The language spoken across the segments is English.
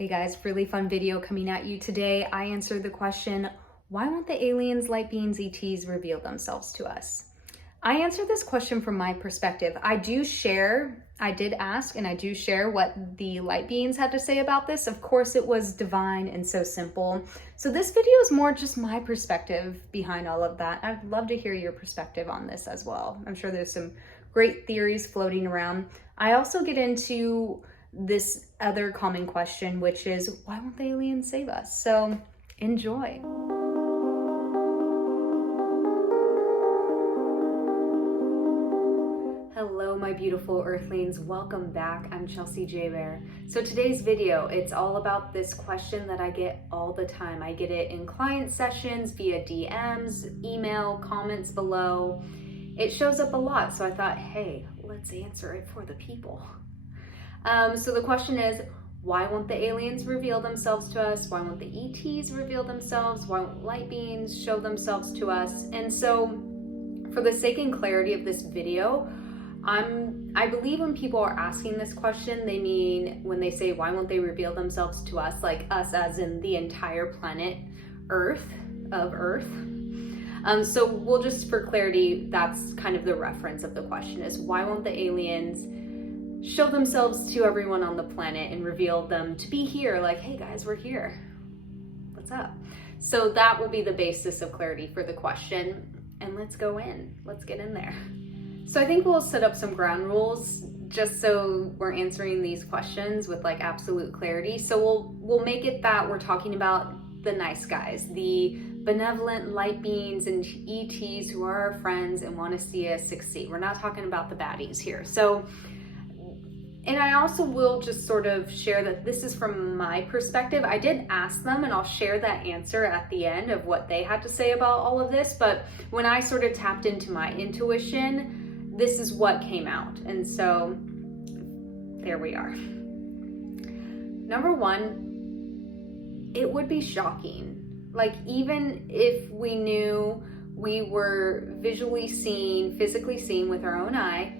Hey guys, really fun video coming at you today. I answered the question, why won't the aliens, light beings, ETs reveal themselves to us? I answered this question from my perspective. I did ask and I do share what the light beings had to say about this. Of course, it was divine and so simple. So this video is more just my perspective behind all of that. I'd love to hear your perspective on this as well. I'm sure there's some great theories floating around. I also get into this other common question, which is, why won't the aliens save us? So enjoy. Hello, my beautiful earthlings. Welcome back. I'm Chelsea J. Bear. So today's video, it's all about this question that I get all the time. I get it in client sessions, via DMs, email, comments below. It shows up a lot. So I thought, hey, let's answer it for the people. So the question is, why won't the aliens reveal themselves to us? Why won't the ETs reveal themselves? Why won't light beings show themselves to us? And so for the sake and clarity of this video, I believe when people are asking this question, they mean when they say, why won't they reveal themselves to us, like us as in the entire planet Earth. So we'll just, for clarity, that's kind of the reference of the question is, why won't the aliens show themselves to everyone on the planet and reveal them to be here? Like, hey guys, we're here. What's up? So that will be the basis of clarity for the question. And let's go in. Let's get in there. So I think we'll set up some ground rules just so we're answering these questions with like absolute clarity. So we'll make it that we're talking about the nice guys, the benevolent light beings and ETs who are our friends and want to see us succeed. We're not talking about the baddies here. And I also will just sort of share that this is from my perspective. I did ask them, and I'll share that answer at the end of what they had to say about all of this. But when I sort of tapped into my intuition, this is what came out. And so there we are. Number one, it would be shocking. Like, even if we knew we were visually seen, physically seen with our own eye,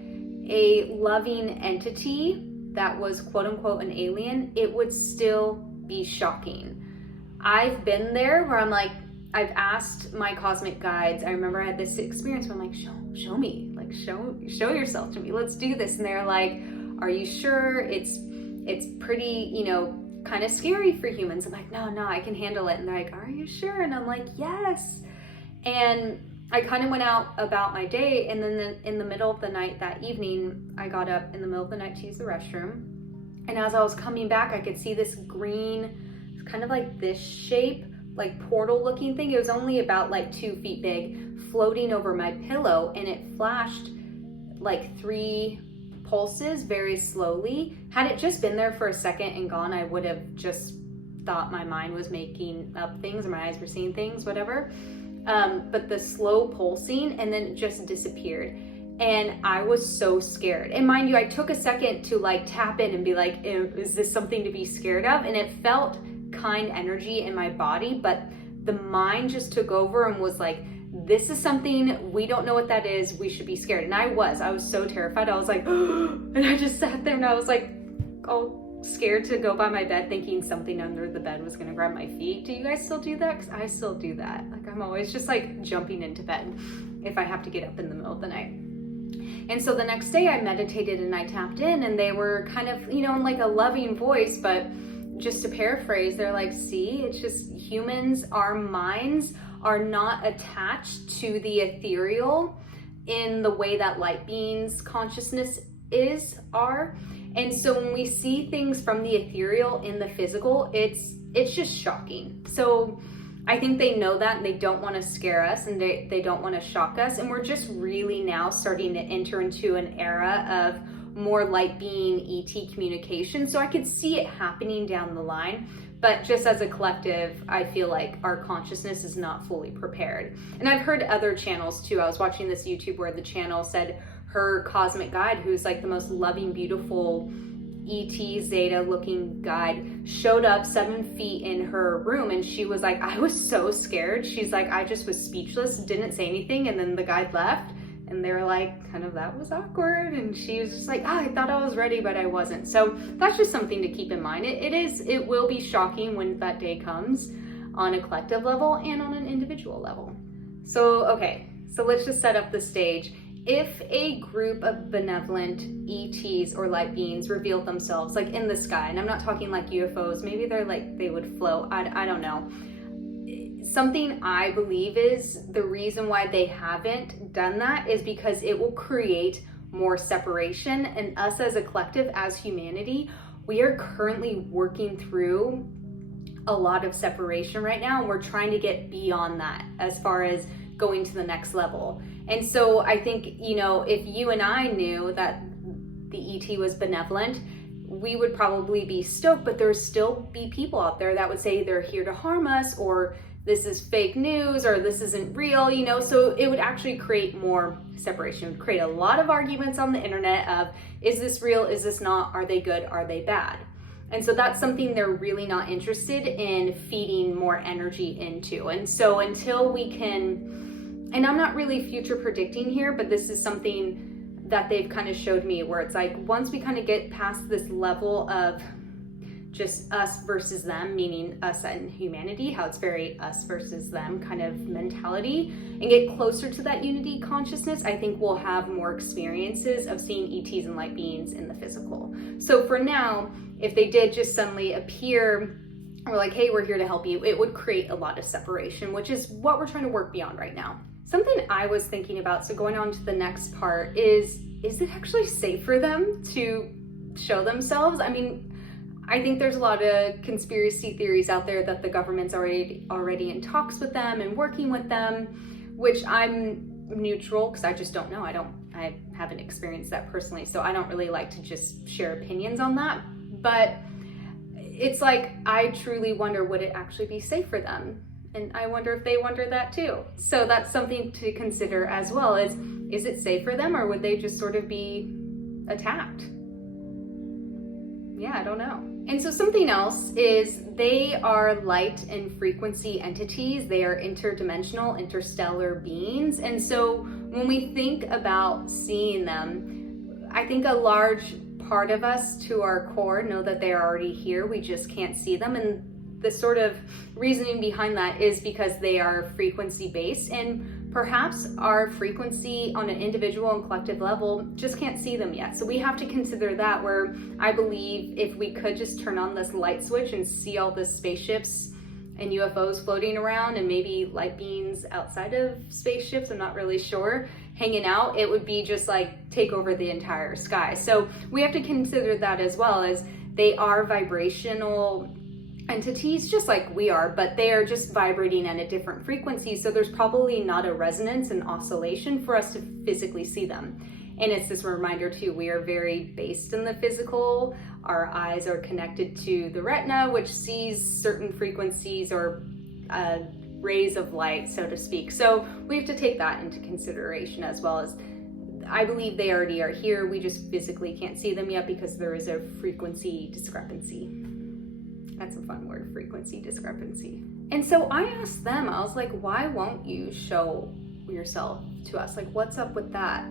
a loving entity that was quote unquote an alien, it would still be shocking. I've been there where I'm like, I've asked my cosmic guides. I remember I had this experience where I'm like, show me, like show yourself to me. Let's do this. And they're like, are you sure? It's pretty, kind of scary for humans. I'm like, no, I can handle it. And they're like, are you sure? And I'm like, yes. And I kind of went out about my day, and then in the middle of the night that evening, I got up in the middle of the night to use the restroom. And as I was coming back, I could see this green, kind of like this shape, like portal looking thing. It was only about like 2 feet big, floating over my pillow, and it flashed like 3 pulses very slowly. Had it just been there for a second and gone, I would have just thought my mind was making up things or my eyes were seeing things, whatever. But the slow pulsing, and then it just disappeared. And I was so scared. And mind you, I took a second to like tap in and be like, is this something to be scared of? And it felt kind energy in my body, but the mind just took over and was like, this is something, we don't know what that is, we should be scared. And I was so terrified. I was like, and I just sat there and I was like, oh, scared to go by my bed, thinking something under the bed was gonna grab my feet. Do you guys still do that? Because I still do that. Like, I'm always just like jumping into bed if I have to get up in the middle of the night. And so the next day I meditated and I tapped in, and they were kind of, in like a loving voice, but just to paraphrase, they're like, see, it's just humans, our minds are not attached to the ethereal in the way that light beings consciousness are. And so when we see things from the ethereal in the physical, it's just shocking. So I think they know that, and they don't want to scare us, and they don't want to shock us. And we're just really now starting to enter into an era of more light being ET communication. So I could see it happening down the line. But just as a collective, I feel like our consciousness is not fully prepared. And I've heard other channels too. I was watching this YouTube where the channel said her cosmic guide, who's like the most loving, beautiful ET Zeta looking guide, showed up 7 feet in her room, and she was like, I was so scared. She's like, I just was speechless, didn't say anything, and then the guide left. And they're like, kind of, that was awkward. And she was just like, I thought I was ready, but I wasn't. So that's just something to keep in mind. It will be shocking when that day comes, on a collective level and on an individual level. So, okay, so let's just set up the stage. If a group of benevolent ETs or light beings revealed themselves, like in the sky, and I'm not talking like UFOs, maybe they're like, they would float, I don't know. Something I believe is the reason why they haven't done that is because it will create more separation, and us as a collective, as humanity, we are currently working through a lot of separation right now, and we're trying to get beyond that as far as going to the next level. And so I think, you know, if you and I knew that the ET was benevolent, we would probably be stoked, but there'd still be people out there that would say they're here to harm us, or this is fake news, or this isn't real, you know. So it would actually create more separation. It would create a lot of arguments on the internet of, is this real, is this not, are they good, are they bad? And so that's something they're really not interested in feeding more energy into. And so until we can, and I'm not really future predicting here, but this is something that they've kind of showed me, where it's like, once we kind of get past this level of just us versus them, meaning us and humanity, how it's very us versus them kind of mentality, and get closer to that unity consciousness, I think we'll have more experiences of seeing ETs and light beings in the physical. So for now, if they did just suddenly appear, or like, hey, we're here to help you, it would create a lot of separation, which is what we're trying to work beyond right now. Something I was thinking about, so going on to the next part, is it actually safe for them to show themselves? I mean, I think there's a lot of conspiracy theories out there that the government's already in talks with them and working with them, which I'm neutral, because I just don't know. I haven't experienced that personally, so I don't really like to just share opinions on that. But it's like, I truly wonder, would it actually be safe for them? And I wonder if they wonder that too. So that's something to consider as well, is it safe for them, or would they just sort of be attacked? Yeah, I don't know. And so something else is, they are light and frequency entities. They are interdimensional, interstellar beings. And so when we think about seeing them, I think a large part of us to our core know that they are already here. We just can't see them. And the sort of reasoning behind that is because they are frequency based, and perhaps our frequency on an individual and collective level just can't see them yet. So we have to consider that, where I believe if we could just turn on this light switch and see all the spaceships and UFOs floating around, and maybe light beings outside of spaceships, I'm not really sure, hanging out, it would be just like take over the entire sky. So we have to consider that as well, as they are vibrational entities just like we are, but they are just vibrating at a different frequency. So there's probably not a resonance and oscillation for us to physically see them. And it's this reminder too, we are very based in the physical. Our eyes are connected to the retina, which sees certain frequencies or rays of light, so to speak. So we have to take that into consideration, as well as, I believe they already are here. We just physically can't see them yet because there is a frequency discrepancy. That's a fun word, frequency discrepancy. And so I asked them, I was like, why won't you show yourself to us? Like, what's up with that?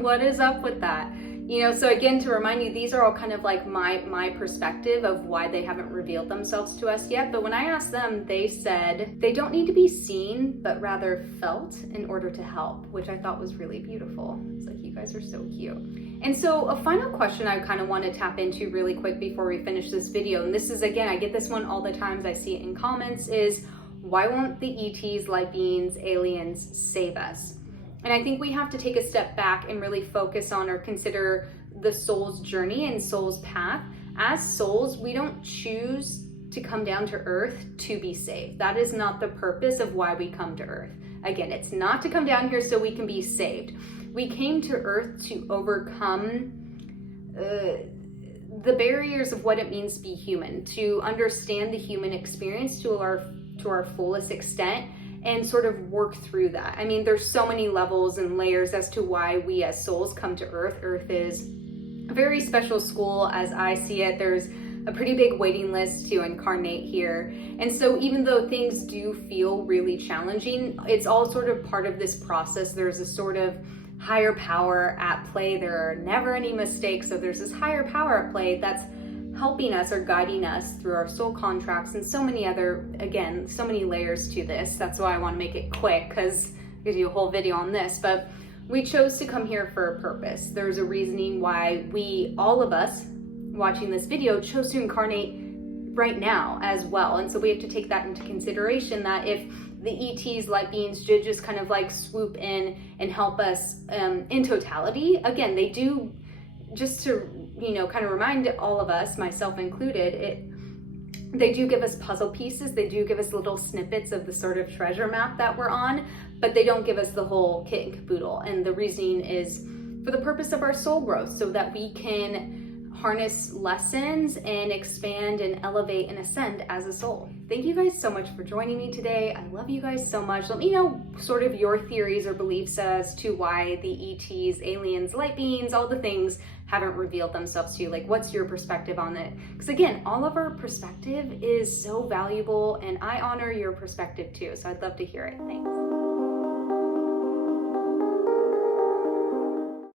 What is up with that? You know, so again, to remind you, these are all kind of like my perspective of why they haven't revealed themselves to us yet. But when I asked them, they said they don't need to be seen, but rather felt in order to help, which I thought was really beautiful. It's like, you guys are so cute. And so a final question I kind of want to tap into really quick before we finish this video, and this is, again, I get this one all the times, I see it in comments, is why won't the ETs, light beings, aliens save us? And I think we have to take a step back and really focus on or consider the soul's journey and soul's path. As souls, we don't choose to come down to earth to be saved. That is not the purpose of why we come to earth. Again, it's not to come down here so we can be saved. We came to earth to overcome the barriers of what it means to be human, to understand the human experience to our fullest extent, and sort of work through that. I mean, there's so many levels and layers as to why we as souls come to earth. Earth is a very special school as I see it. There's a pretty big waiting list to incarnate here. And so even though things do feel really challenging, it's all sort of part of this process. There's a sort of higher power at play. There are never any mistakes. So there's this higher power at play that's helping us or guiding us through our soul contracts and so many other, again, so many layers to this. That's why I want to make it quick, because I could do a whole video on this. But we chose to come here for a purpose. There's a reasoning why we, all of us watching this video, chose to incarnate right now as well. And so we have to take that into consideration, that if the ETs, light beings, did just kind of like swoop in and help us in totality, again, they do, just to, you know, kind of remind all of us, myself included, they do give us puzzle pieces, they do give us little snippets of the sort of treasure map that we're on, but they don't give us the whole kit and caboodle. And the reasoning is for the purpose of our soul growth, so that we can harness lessons and expand and elevate and ascend as a soul. Thank you guys so much for joining me today. I love you guys so much. Let me know sort of your theories or beliefs as to why the ETs, aliens, light beings, all the things haven't revealed themselves to you. Like, what's your perspective on it? Because again, all of our perspective is so valuable, and I honor your perspective too. So I'd love to hear it. Thanks.